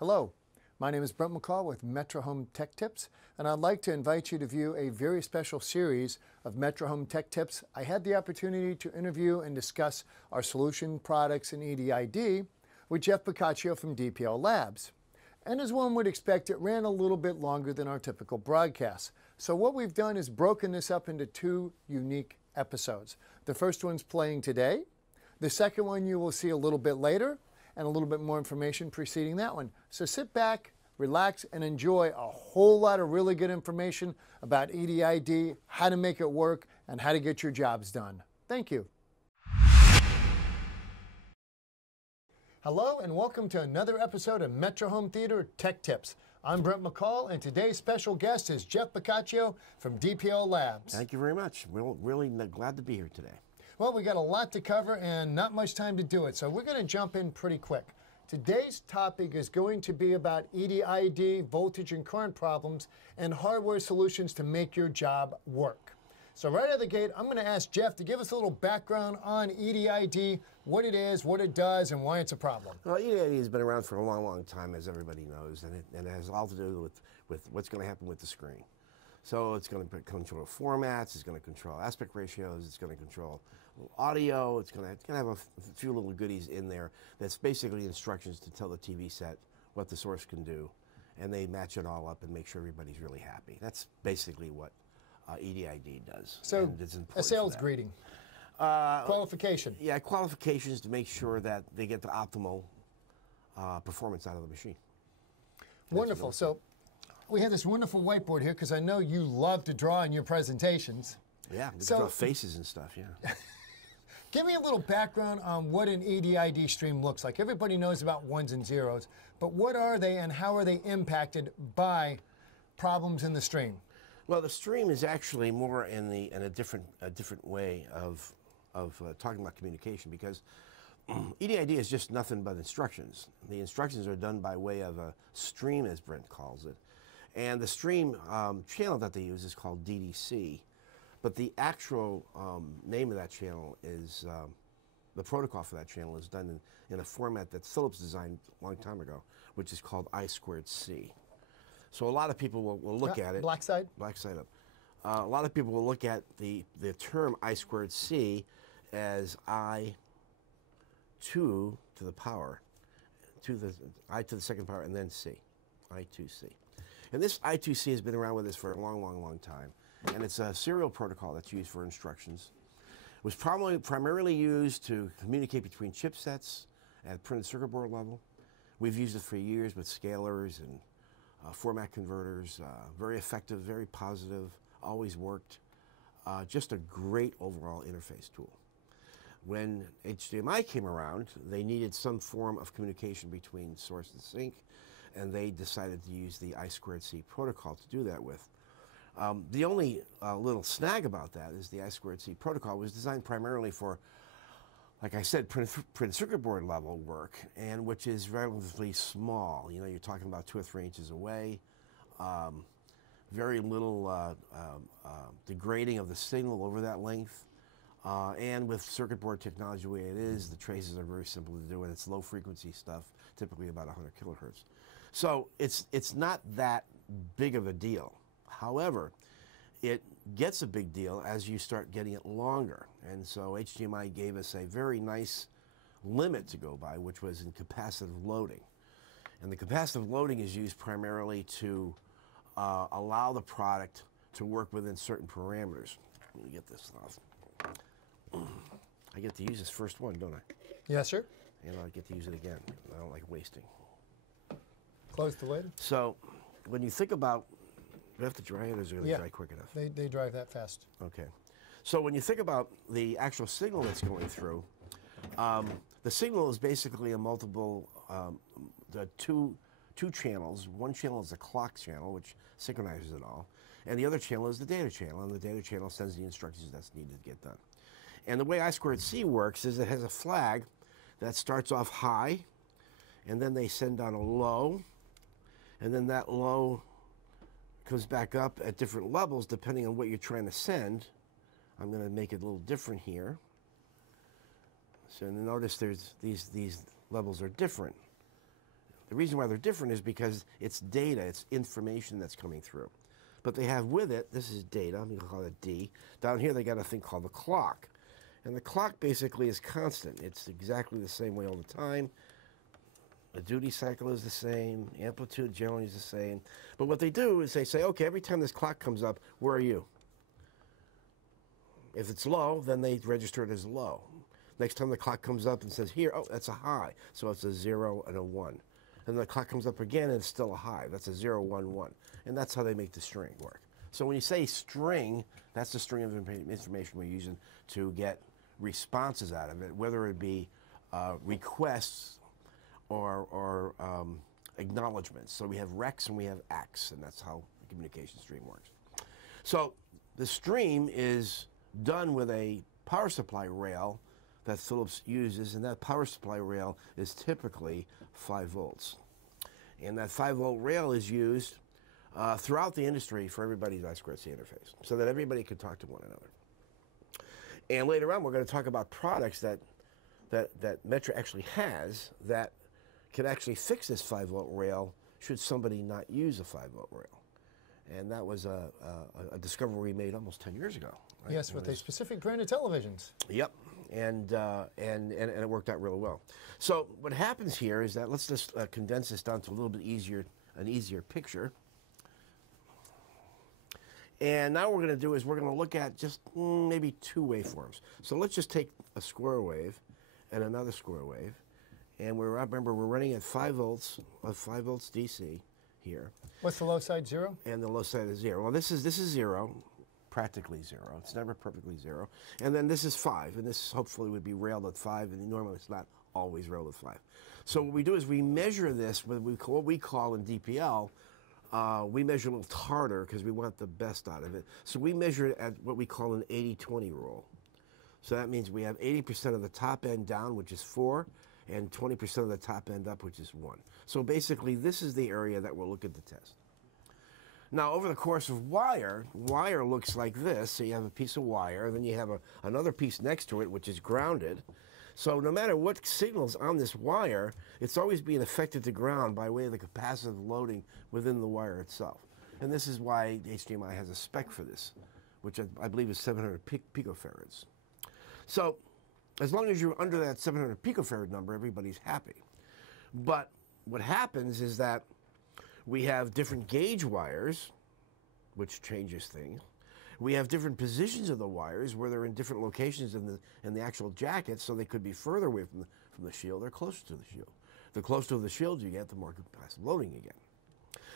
Hello, my name is Brent McCall with Metra Home Tech Tips, and I'd like to invite you to view a very special series of Metra Home Tech Tips. I had the opportunity to interview and discuss our solution products in EDID with Jeff Boccaccio from DPL Labs. And as one would expect, it ran a little bit longer than our typical broadcast. So what we've done is broken this up into two unique episodes. The first one's playing today. The second one you will see a little bit later, and a little bit more information preceding that one. So sit back, relax, and enjoy a whole lot of really good information about EDID, how to make it work, and how to get your jobs done. Thank you. Hello, and welcome to another episode of Metra Home Theater Tech Tips. I'm Brent McCall, and today's special guest is Jeff Boccaccio from DPL Labs. Thank you very much. We're really glad to be here today. Well, we got a lot to cover and not much time to do it, so we're going to jump in pretty quick. Today's topic is going to be about EDID, voltage and current problems, and hardware solutions to make your job work. So right out of the gate, I'm going to ask Jeff to give us a little background on EDID, what it is, what it does, and why it's a problem. Well, EDID has been around for a long, long time, as everybody knows, and it has all to do with what's going to happen with the screen. So it's going to control formats, it's going to control aspect ratios, it's going to control audio, it's going to have a few little goodies in there that's basically instructions to tell the TV set what the source can do, and they match it all up and make sure everybody's really happy. That's basically what EDID does. So a sales greeting, qualification. Yeah, qualifications to make sure that they get the optimal performance out of the machine. Wonderful. So we have this wonderful whiteboard here because I know you love to draw in your presentations. Yeah, draw faces and stuff, yeah. Give me a little background on what an EDID stream looks like. Everybody knows about ones and zeros, but what are they and how are they impacted by problems in the stream? Well, the stream is actually more in a different way of talking about communication, because EDID is just nothing but instructions. The instructions are done by way of a stream, as Brent calls it. And the stream channel that they use is called DDC, but the actual name of that channel is, the protocol for that channel is done in a format that Philips designed a long time ago, which is called I2C. So a lot of people will look at it. Black side? Black side up. A lot of people will look at the term I2C as I2 to the power, I to the second power, and then C, I2C. And this I2C has been around with us for a long, long, long time. And it's a serial protocol that's used for instructions. It was primarily used to communicate between chipsets at printed circuit board level. We've used it for years with scalers and format converters. Very effective, very positive, always worked. Just a great overall interface tool. When HDMI came around, they needed some form of communication between source and sink, and they decided to use the I2C protocol to do that with. The only little snag about that is the I2C protocol was designed primarily for, like I said, printed circuit board level work, and which is relatively small. You know, you're talking about 2 or 3 inches away. Very little degrading of the signal over that length. And with circuit board technology the way it is, the traces are very simple to do, and it's low frequency stuff, typically about 100 kilohertz. So it's not that big of a deal. However, it gets a big deal as you start getting it longer. And so HDMI gave us a very nice limit to go by, which was in capacitive loading. And the capacitive loading is used primarily to allow the product to work within certain parameters. Let me get this off. I get to use this first one, don't I? Yes, sir. And I get to use it again. I don't like wasting. Close the lid. So when you think about, do I have to dry it, or is it going to dry quick enough? They dry that fast. Okay. So when you think about the actual signal that's going through, the signal is basically a multiple, the two channels. One channel is the clock channel, which synchronizes it all, and the other channel is the data channel, and the data channel sends the instructions that's needed to get done. And the way I2C works is it has a flag that starts off high, and then they send down a low, and then that low comes back up at different levels depending on what you're trying to send. I'm going to make it a little different here. So notice there's these levels are different. the reason why they're different is because it's data, it's information that's coming through. But they have with it, this is data, I'm going to call it D. Down here they got a thing called the clock. And the clock basically is constant. It's exactly the same way all the time. The duty cycle is the same, amplitude generally is the same. But what they do is they say, okay, every time this clock comes up, where are you? If it's low, then they register it as low. Next time the clock comes up and says here, oh, that's a high. So it's a 0 and a 1. And the clock comes up again and it's still a high. That's a 0, 1, 1. And that's how they make the string work. So when you say string, that's the string of information we're using to get responses out of it, whether it be requests or acknowledgments. So we have recs and we have acts, and that's how the communication stream works. So the stream is done with a power supply rail that Philips uses, and that power supply rail is typically 5 volts. And that 5-volt rail is used throughout the industry for everybody's I2C interface, so that everybody can talk to one another. And later on, we're going to talk about products that Metra actually has that can actually fix this 5-volt rail should somebody not use a 5-volt rail. And that was a discovery we made almost 10 years ago. Right? Yes, with a specific brand of televisions. Yep, and it worked out really well. So what happens here is that, let's just condense this down to a little bit easier, an easier picture. And now what we're going to do is we're going to look at just maybe 2 waveforms. So let's just take a square wave and another square wave. And remember, we're running at 5 volts, 5 volts DC here. What's the low side, 0? And the low side is 0. Well, this is 0, practically 0. It's never perfectly 0. And then this is 5, and this hopefully would be railed at 5, and normally it's not always railed at 5. So what we do is we measure this with what we call in DPL, we measure a little harder because we want the best out of it. So we measure it at what we call an 80-20 rule. So that means we have 80% of the top end down, which is 4, and 20% of the top end up, which is 1. So basically, this is the area that we'll look at the test. Now, over the course of wire looks like this. So you have a piece of wire, then you have another piece next to it, which is grounded. So no matter what signal's on this wire, it's always being affected to ground by way of the capacitive loading within the wire itself. And this is why HDMI has a spec for this, which I believe is 700 picofarads. So as long as you're under that 700 picofarad number, everybody's happy. But what happens is that we have different gauge wires, which changes things. We have different positions of the wires where they're in different locations in the actual jacket, so they could be further away from the shield or closer to the shield. The closer to the shield you get, the more capacitive loading you get.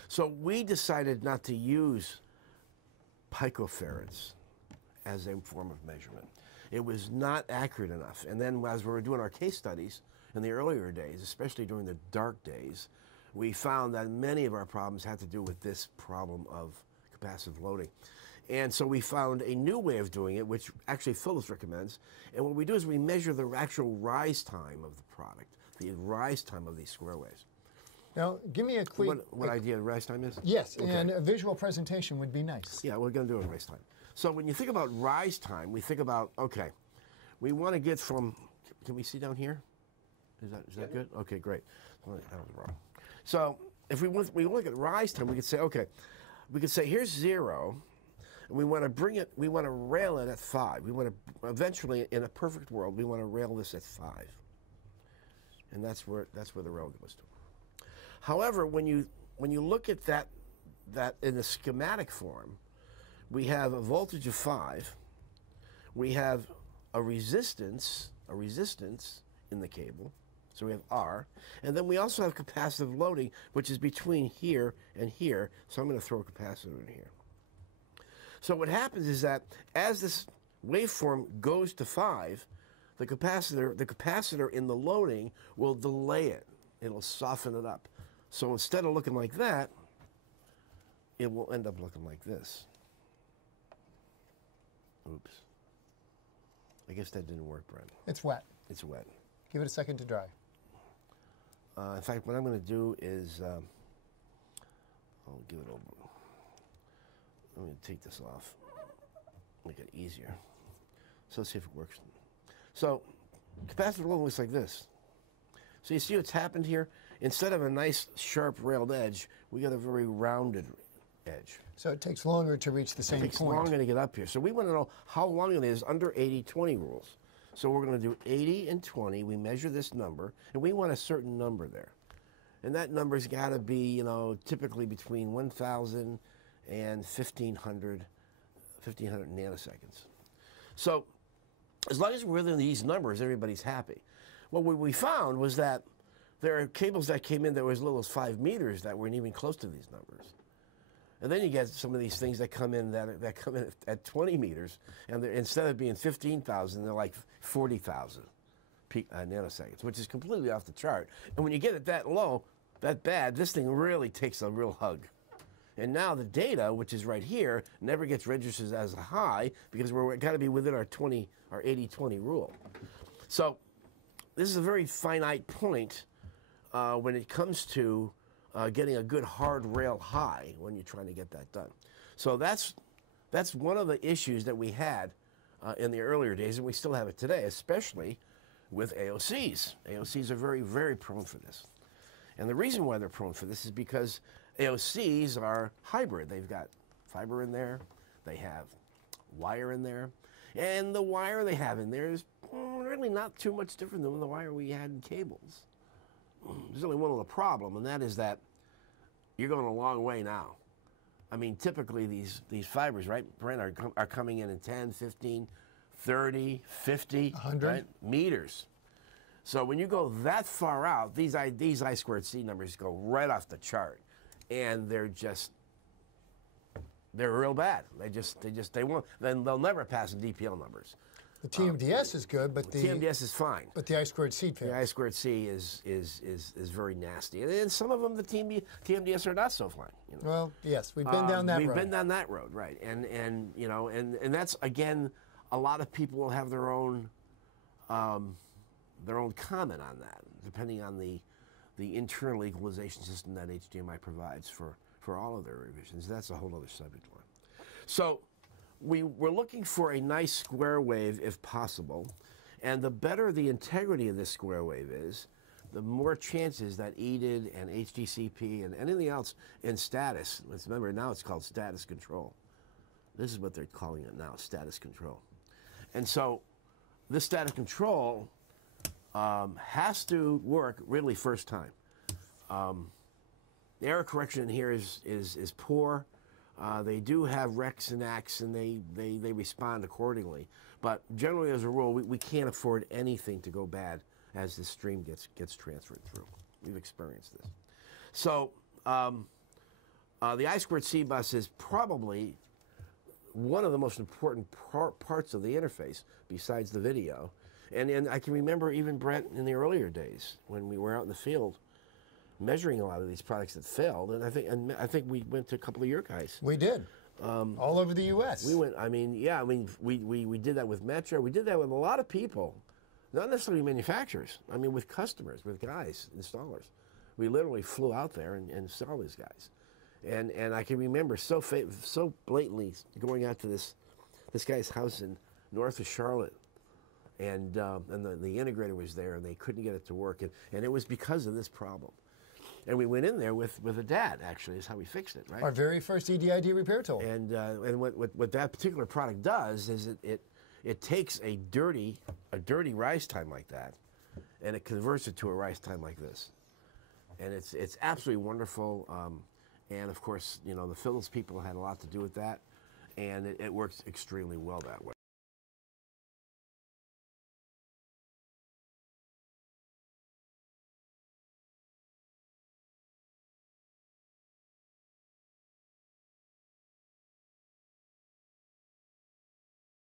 So we decided not to use picofarads as a form of measurement. It was not accurate enough. And then as we were doing our case studies in the earlier days, especially during the dark days, we found that many of our problems had to do with this problem of capacitive loading. And so we found a new way of doing it, which actually Philips recommends. And what we do is we measure the actual rise time of the product, the rise time of these square waves. Now, give me a quick... What idea of rise time is? Yes, okay. And a visual presentation would be nice. Yeah, we're going to do a rise time. So when you think about rise time, we think about, okay, we want to get from... Can we see down here? Is that good? Okay, great. That was wrong. So if we look at rise time, we could say, okay, we could say here's 0, and we want to bring it, we want to rail it at 5. We want to, eventually, in a perfect world, we want to rail this at 5. And that's where the rail goes to. However, when you look at that in the schematic form, we have a voltage of 5, we have a resistance in the cable, so we have R, and then we also have capacitive loading, which is between here and here, so I'm going to throw a capacitor in here. So what happens is that as this waveform goes to 5, the capacitor in the loading will delay it. It'll soften it up. So instead of looking like that, it will end up looking like this. Oops. I guess that didn't work, Brent. It's wet. It's wet. Give it a second to dry. In fact, what I'm going to do is, I'll give it over. I'm going to take this off, make it easier. So let's see if it works. So capacitive loading looks like this. So you see what's happened here? instead of a nice sharp railed edge, we got a very rounded edge. So it takes longer to reach the same It takes point. longer to get up here. So we want to know how long it is under 80-20 rules. So we're going to do 80 and 20. We measure this number, and we want a certain number there. And that number's got to be, you know, typically between 1,000 and 1,500 nanoseconds. So as long as we're within these numbers, everybody's happy. What we found was that there are cables that came in that were as little as 5 meters that weren't even close to these numbers. And then you get some of these things that come in that come in at 20 meters, and instead of being 15,000, they're like 40,000 nanoseconds, which is completely off the chart. And when you get it that low, that bad, this thing really takes a real hug. And now the data, which is right here, never gets registered as a high because we're got to be within our 80-20 rule. So this is a very finite point when it comes to getting a good hard rail high when you're trying to get that done. So that's one of the issues that we had in the earlier days, and we still have it today, especially with AOCs. AOCs are very, very prone for this. And the reason why they're prone for this is because AOCs are hybrid. They've got fiber in there, they have wire in there, and the wire they have in there is really not too much different than the wire we had in cables. There's only one little problem, and that is that you're going a long way now. I mean, typically these fibers, right, Brent, are coming in 10, 15, 30, 50 right, meters. So when you go that far out, these I squared C numbers go right off the chart, and they're real bad. They won't. Then they'll never pass in DPL numbers. The TMDS is good, but the TMDS is fine. But the I squared C fails. The I squared C is very nasty, and some of them the TMDS are not so fine. You know? Well, yes, we've been down that road. We've been down that road, right? And you know, and that's again, a lot of people will have their own comment on that, depending on the internal equalization system that HDMI provides for all of their revisions. That's a whole other subject line. So we're looking for a nice square wave if possible, and the better the integrity of this square wave is, the more chances that EDID and HDCP and anything else in status, let's remember now it's called status control. This is what they're calling it now, status control. And so this status control has to work really first time. The error correction in here is poor. They do have recs and acts, and they respond accordingly. But generally, as a rule, we can't afford anything to go bad as the stream gets transferred through. We've experienced this. So the I squared C bus is probably one of the most important parts of the interface, besides the video. And I can remember even, Brent, in the earlier days when we were out in the field measuring a lot of these products that failed, and I think we went to a couple of your guys. We did. All over the U.S. We went. I mean, yeah. I mean, we did that with Metra. We did that with a lot of people, not necessarily manufacturers. I mean, with customers, with guys, installers. We literally flew out there and saw these guys, and I can remember so blatantly going out to this guy's house in north of Charlotte. And the integrator was there, and they couldn't get it to work, and it was because of this problem. And we went in there with a dad, actually, is how we fixed it, right? Our very first EDID repair tool. And what that particular product does is it takes a dirty rise time like that, and it converts it to a rise time like this. And it's absolutely wonderful. And of course, you know, the Philips people had a lot to do with that, and it works extremely well that way.